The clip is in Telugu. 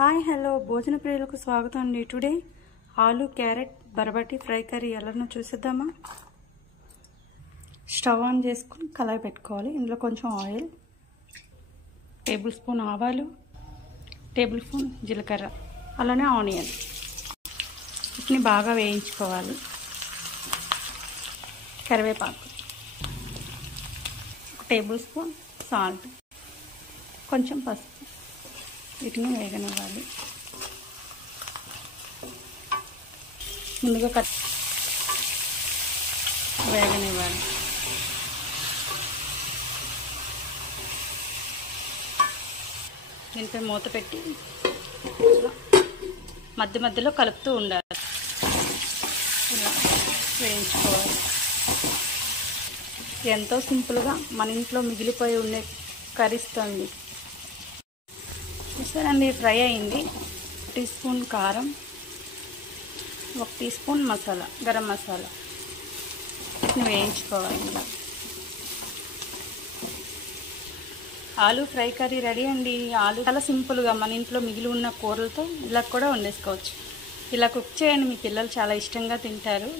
హాయ్ హలో భోజన ప్రియులకు స్వాగతం అండి. టుడే ఆలు క్యారెట్ బరబటి ఫ్రై కర్రీ ఎలానో చూసేద్దామా. స్టవ్ ఆన్ చేసుకుని కళాయి పెట్టుకోవాలి. ఇందులో కొంచెం ఆయిల్, టేబుల్ స్పూన్ ఆవాలు, టేబుల్ స్పూన్ జీలకర్ర, అలానే ఆనియన్ వీటిని బాగా వేయించుకోవాలి. కరివేపాకు, ఒక టేబుల్ స్పూన్ సాల్ట్, కొంచెం పసుపు వీటిని వేగనివ్వాలి. ముందుగా వేగనివ్వాలి. దీనిపై మూత పెట్టి మధ్య మధ్యలో కలుపుతూ ఉండాలి. ఇలా వేయించుకోవాలి. ఎంతో సింపుల్గా మన ఇంట్లో మిగిలిపోయి ఉండే కర్రీస్తోంది. చూసారండి, ఫ్రై అయింది. 1 టీ స్పూన్ కారం, 1 టీ స్పూన్ మసాలా, గరం మసాలా వేయించుకోవాలి. ఇలా ఆలు ఫ్రై కర్రీ రెడీ అండి. ఆలు చాలా సింపుల్గా మన ఇంట్లో మిగిలి ఉన్న కూరలతో ఇలా కూడా వండేసుకోవచ్చు. ఇలా కుక్ చేయండి, మీ పిల్లలు చాలా ఇష్టంగా తింటారు.